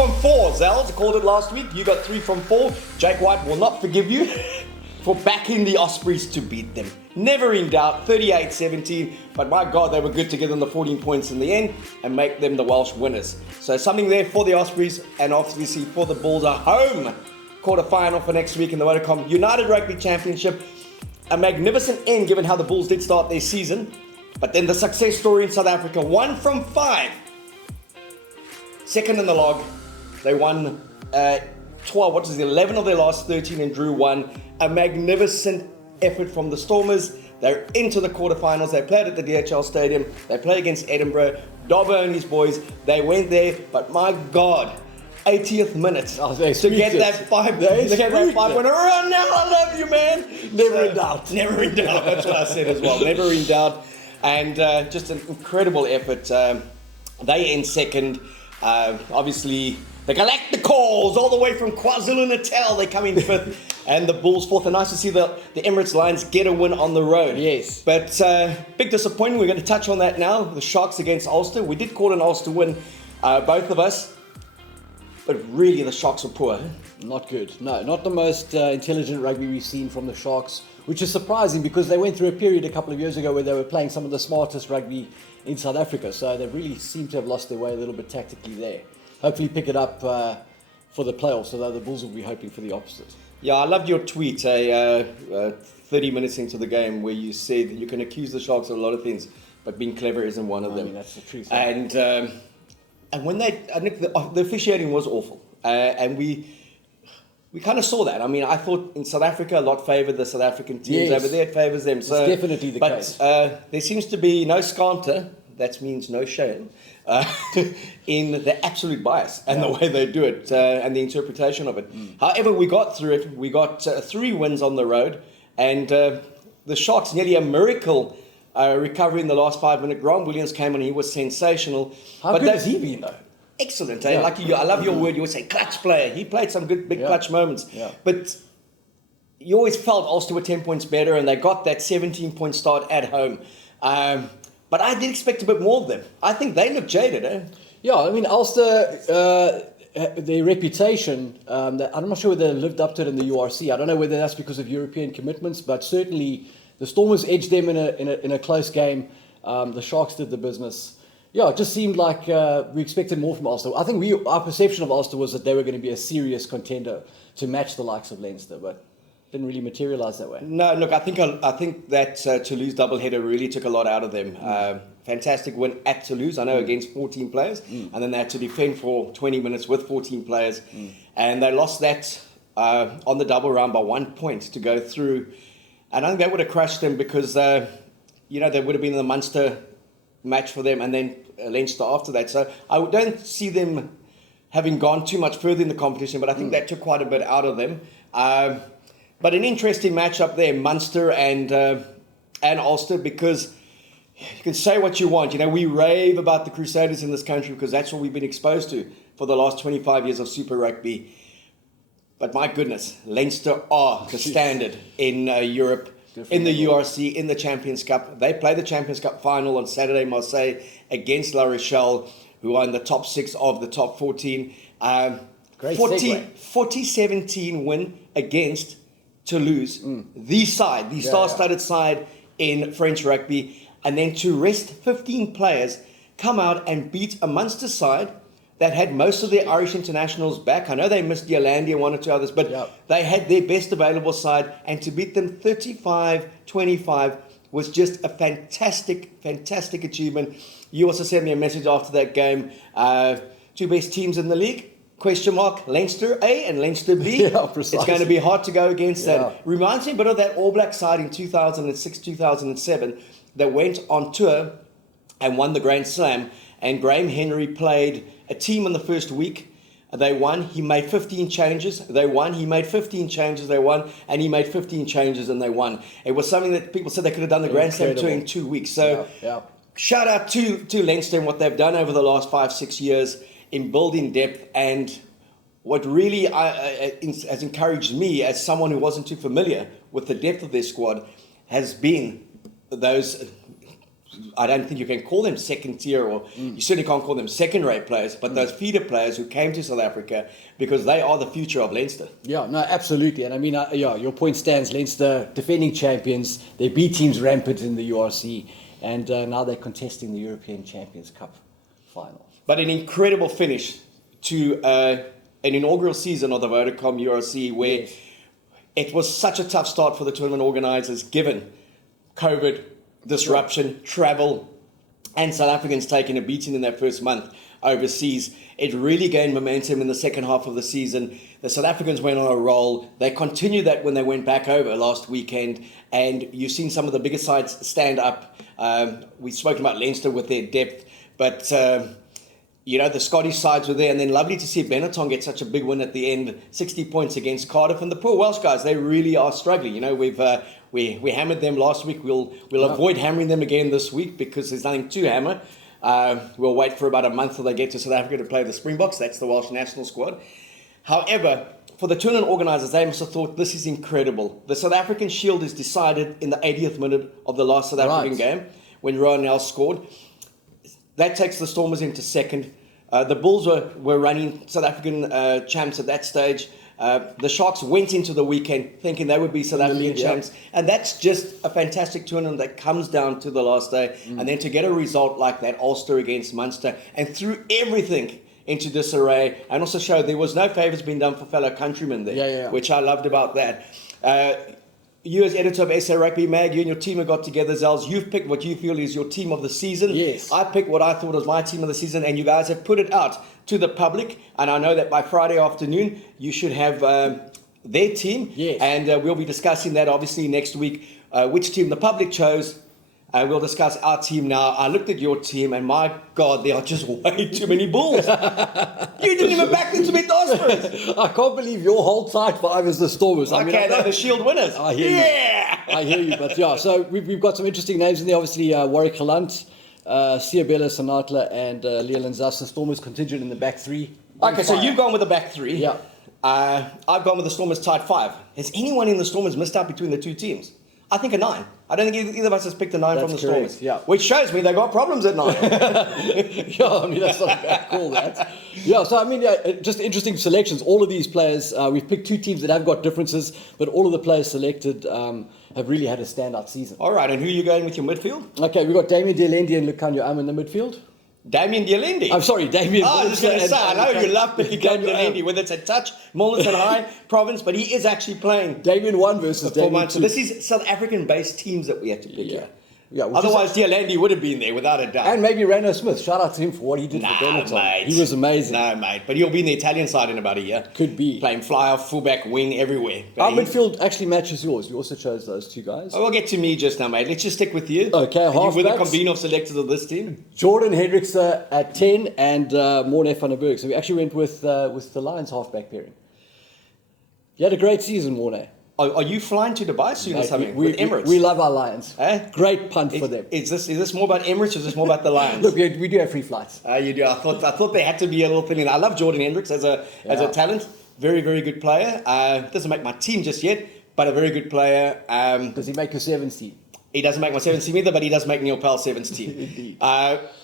from 4, Zels. I called it last week. You got 3 from 4. Jake White will not forgive you for backing the Ospreys to beat them. Never in doubt, 38-17. But my God, they were good to give them the 14 points in the end and make them the Welsh winners. So something there for the Ospreys and obviously for the Bulls. A home quarter-final for next week in the Vodacom United Rugby Championship. A magnificent end given how the Bulls did start their season. But then the success story in South Africa, 1 from 5. Second in the log. They won 11 of their last 13 and drew 1. A magnificent effort from the Stormers. They're into the quarterfinals. They played at the DHL Stadium. They played against Edinburgh. Dobbo and his boys. They went there, but my God, 80th minute to get that 5-winner run. Now I love you, man. Never in doubt. Never in doubt. That's what I said as well. Never in doubt. And just an incredible effort. They end second. Obviously, the Galacticals, all the way from KwaZulu-Natal, they come in 5th. And the Bulls 4th. And nice to see the Emirates Lions get a win on the road. Yes. But big disappointment. We're going to touch on that now. The Sharks against Ulster. We did call an Ulster win, both of us. But really, the Sharks were poor. Not good. No, not the most intelligent rugby we've seen from the Sharks, which is surprising because they went through a period a couple of years ago where they were playing some of the smartest rugby in South Africa. So they really seem to have lost their way a little bit tactically there. Hopefully pick it up for the playoffs, although the Bulls will be hoping for the opposite. Yeah, I loved your tweet 30 minutes into the game where you said that you can accuse the Sharks of a lot of things, but being clever isn't one of them. I mean, that's the truth. And when I think the officiating was awful, and we kind of saw that. I mean, I thought in South Africa a lot favoured the South African teams. Over there it favours them. So, it's definitely the case. But there seems to be no scanter, that means no shame, in the absolute bias and the way they do it and the interpretation of it. However, we got through it. We got 3 wins on the road, and the Sharks, nearly a miracle recovery in the last 5 minute. Grant Williams came on, he was sensational. How good has he been, though? Excellent. Yeah. Like I love your word. You would say clutch player. He played some good big clutch moments. Yeah. But you always felt Ulster were 10 points better, and they got that 17-point start at home. But I did expect a bit more of them. I think they look jaded, eh? Yeah, I mean, Ulster, their reputation, I'm not sure whether they lived up to it in the URC. I don't know whether that's because of European commitments, but certainly the Stormers edged them in a close game. The Sharks did the business. Yeah, it just seemed like we expected more from Ulster. I think our perception of Ulster was that they were going to be a serious contender to match the likes of Leinster, but didn't really materialise that way. No, look, I think that Toulouse doubleheader really took a lot out of them. Fantastic win at Toulouse, I know, against 14 players, and then they had to defend for 20 minutes with 14 players, and they lost that on the double round by 1 point to go through. And I think that would have crushed them because, they would have been the Munster match for them and then Leinster after that. So I don't see them having gone too much further in the competition, but I think that took quite a bit out of them. But an interesting matchup there, Munster and Ulster, because you can say what you want. We rave about the Crusaders in this country because that's what we've been exposed to for the last 25 years of Super Rugby. But my goodness, Leinster are the standard in Europe, in the URC, in the Champions Cup. They play the Champions Cup final on Saturday, Marseille, against La Rochelle, who are in the top 6 of the top 14. 40-17 win against Toulouse, the star-studded side in French rugby. And then to rest 15 players, come out and beat a Munster side that had most of their Irish internationals back. I know they missed Yolandi and 1 or 2 others, but they had their best available side, and to beat them 35-25 was just a fantastic achievement. You also sent me a message after that game. 2 best teams in the league? Question mark, Leinster A and Leinster B. Yeah, precisely. It's going to be hard to go against that. Reminds me a bit of that All Black side in 2006, 2007 that went on tour and won the Grand Slam. And Graham Henry played a team in the first week. They won. He made 15 changes. They won. He made 15 changes. They won. And he made 15 changes and they won. It was something that people said they could have done the Grand Slam tour in 2 weeks. So shout out to Leinster and what they've done over the last 5-6 years in building depth. And what really has encouraged me as someone who wasn't too familiar with the depth of their squad has been those I don't think you can call them second tier, or you certainly can't call them second-rate players, but those feeder players who came to South Africa because they are the future of Leinster. Yeah, no, absolutely. And I mean, yeah, your point stands. Leinster, defending champions, their B teams rampant in the URC, and now they're contesting the European Champions Cup final. But an incredible finish to an inaugural season of the Vodacom URC, where it was such a tough start for the tournament organisers, given COVID, disruption, travel, and South Africans taking a beating in their first month overseas. It really gained momentum in the second half of the season. The South Africans went on a roll. They continued that when they went back over last weekend, and you've seen some of the biggest sides stand up. We've spoken about Leinster with their depth, but the Scottish sides were there, and then lovely to see Benetton get such a big win at the end, 60 points against Cardiff. And the poor Welsh guys, they really are struggling. We hammered them last week. We'll avoid hammering them again this week because there's nothing to hammer. We'll wait for about a month till they get to South Africa to play the Springboks. That's the Welsh national squad. However, for the tournament organisers, they must have thought, this is incredible. The South African Shield is decided in the 80th minute of the last South African game when Rowanel scored. That takes the Stormers into second. The Bulls were running South African champs at that stage. The Sharks went into the weekend thinking they would be South African champs. And that's just a fantastic tournament that comes down to the last day. And then to get a result like that, Ulster against Munster, and threw everything into disarray, and also showed there was no favours being done for fellow countrymen there, which I loved about that. You as editor of SARugbymag, you and your team have got together, Zels. You've picked what you feel is your team of the season. Yes. I picked what I thought was my team of the season, and you guys have put it out to the public. And I know that by Friday afternoon, you should have their team. Yes. And we'll be discussing that, obviously, next week, which team the public chose. We'll discuss our team now. I looked at your team, and my God, there are just way too many Bulls. You didn't even back them to beat the Ospreys. I can't believe your whole side five is the Stormers. Okay, they're the Shield winners. I hear you. I hear you. But yeah, so we've got some interesting names in there. Obviously, Warwick Galant, Siabela Sanatla, and Leland Zas. The Stormers contingent in the back three. Okay, so you've gone with the back three. Yeah. I've gone with the Stormers tight five. Has anyone in the Stormers missed out between the two teams? I think a 9. I don't think either of us has picked a 9 from the correct, Stormers. yeah. Which shows me they got problems at 9. Yeah, I mean, that's not a bad call, that. Yeah, so I mean, just interesting selections. All of these players, we've picked two teams that have got differences, but all of the players selected have really had a standout season. All right, and who are you going with your midfield? Okay, we've got Damien Dialendi and Lucanio in the midfield. Damien Dialendi. I'm sorry, Damien. I was just going to say, I know you love picking Dialendi, whether it's a touch, Mullinson High, Province, but he is actually playing. Damien 1 versus Damien 2. So this is South African-based teams that we have to pick here. Yeah, otherwise, Dialendi would have been there without a doubt. And maybe Rano Smith. Shout out to him for what he did for Benetton. Mate. He was amazing. No, mate. But he'll be in the Italian side in about a year. Could be. Playing fly-off, fullback, wing, everywhere. But our midfield actually matches yours. You also chose those two guys. Oh, we'll get to me just now, mate. Let's just stick with you. Okay, halfbacks. You were the convener of selectors of this team. Jordan Hendrickse at 10 and Morne van der Berg. So we actually went with the Lions halfback pairing. You had a great season, Morne. Are you flying to Dubai soon or something with Emirates? We love our Lions. Eh? Great punt for them. Is this more about Emirates or is this more about the Lions? Look, we do have free flights. You do. I thought there had to be a little thing in. I love Jordan Hendricks as a talent. Very, very good player. Doesn't make my team just yet, but a very good player. Does he make your 7th team? He doesn't make my 7th team either, but he does make Neil Powell's 7th team. Indeed.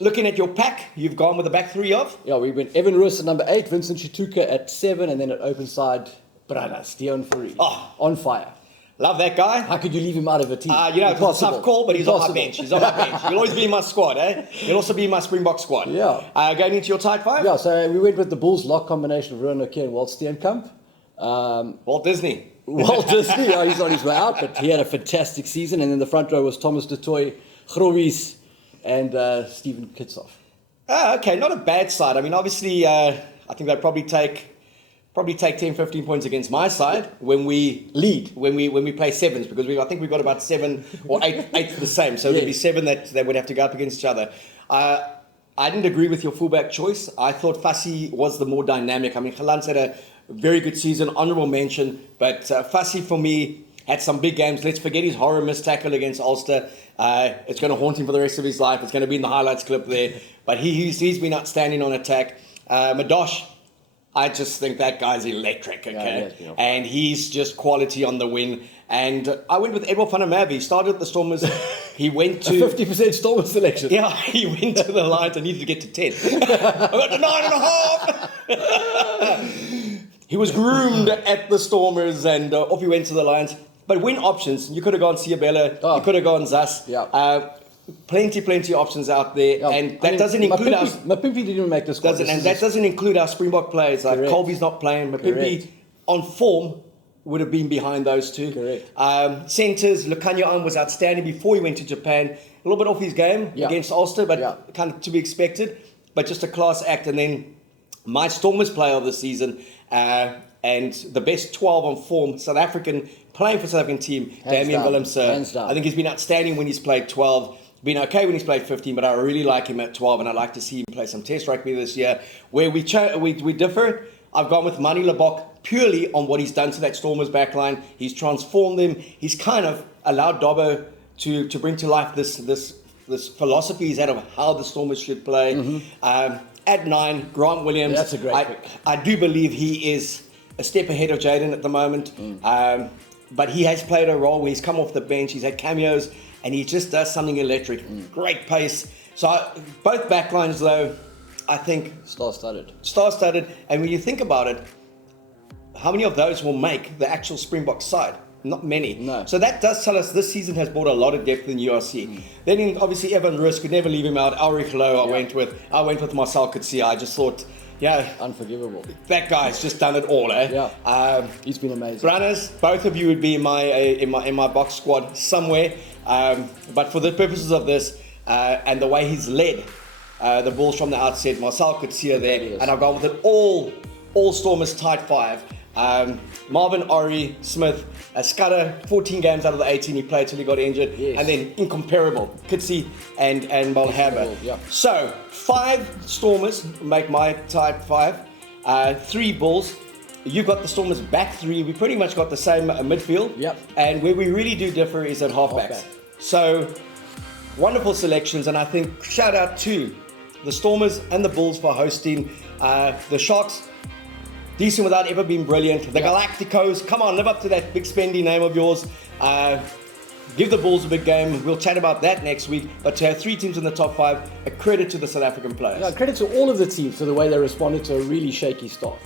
Looking at your pack, you've gone with the back three of? Yeah, we went Evan Roos at number 8, Vincent Chituka at 7, and then at open side, Brada Steon Fourie. Oh. On fire. Love that guy. How could you leave him out of a team? It was a tough call, but he's on my bench. He's on my bench. He'll always be in my squad, eh? He'll also be in my Springbok squad. Yeah. Going into your tight five? Yeah, so we went with the Bulls lock combination of Rowan O'Keefe and Walt Steenkamp. Walt Disney. Walt Disney, he's on his way out, but he had a fantastic season. And then the front row was Thomas du Toit, Grovies, and Stephen Kitsoff. Okay, not a bad side. I mean, obviously, I think they'd probably take 10, 15 points against my side when we lead, when we play sevens, because I think we've got about 7 or 8 the same. So there'd be 7 that would have to go up against each other. I didn't agree with your fullback choice. I thought Fassi was the more dynamic. I mean, Galant's had a very good season, honourable mention, but Fassi for me had some big games. Let's forget his horror missed tackle against Ulster. It's going to haunt him for the rest of his life. It's going to be in the highlights clip there. But he's been outstanding on attack. Madosh, I just think that guy's electric, okay? he has been. And he's just quality on the win. And I went with Edward van der Merwe. He started at the Stormers. He went to... 50% Stormer selection. Yeah, he went to the Lions. I needed to get to 10. I got to 9.5. He was groomed at the Stormers, and off he went to the Lions. But win options. You could have gone Siabella. You could have gone Zas. Yeah. Plenty options out there. Yeah. And that doesn't include us. Mapimpi didn't even make the squad. That doesn't include our Springbok players. Like Correct. Colby's not playing. Mapimpi, Correct. on form, would have been behind those two. Correct. Centres, Lukanyo was outstanding before he went to Japan. A little bit off his game against Ulster, but kind of to be expected. But just a class act. And then my Stormers player of the season, and the best 12 on form, South African, playing for South African team, Damian Willemse. I think he's been outstanding when he's played 12. Been okay when he's played 15, but I really like him at 12, and I'd like to see him play some Test rugby this year. Where we differ, I've gone with Mani Lebok purely on what he's done to that Stormers backline. He's transformed them. He's kind of allowed Dobbo to bring to life this philosophy he's had of how the Stormers should play. Mm-hmm. At 9, Grant Williams. That's a great pick. I do believe he is a step ahead of Jaden at the moment. But he has played a role where he's come off the bench. He's had cameos, and he just does something electric. Great pace. So both backlines, though, I think... Star-studded. And when you think about it, how many of those will make the actual Springbok side? Not many. No. So that does tell us this season has brought a lot of depth in URC. Then obviously Evan Roos, could never leave him out. Ulrich Loh, I went with Marcel Coetzee. I just thought, unforgivable. That guy's just done it all, eh? Yeah. He's been amazing. Runners, both of you would be in my box squad somewhere. But for the purposes of this and the way he's led the Bulls from the outset, Marcel Coetzee there, and I've gone with an all Stormers tight 5. Marvin Ori Smith, Scudder, 14 games out of the 18 he played till he got injured, and then incomparable Coetzee and Malherbe. So 5 Stormers make my type 5, 3 Bulls. You've got the Stormers back 3. We pretty much got the same midfield. And where we really do differ is at halfbacks. So wonderful selections, and I think shout out to the Stormers and the Bulls for hosting. The Sharks, decent without ever being brilliant. The Galacticos, come on, live up to that big spendy name of yours. Give the Bulls a big game. We'll chat about that next week. But to have 3 teams in the top 5, a credit to the South African players. Credit to all of the teams for the way they responded to a really shaky start.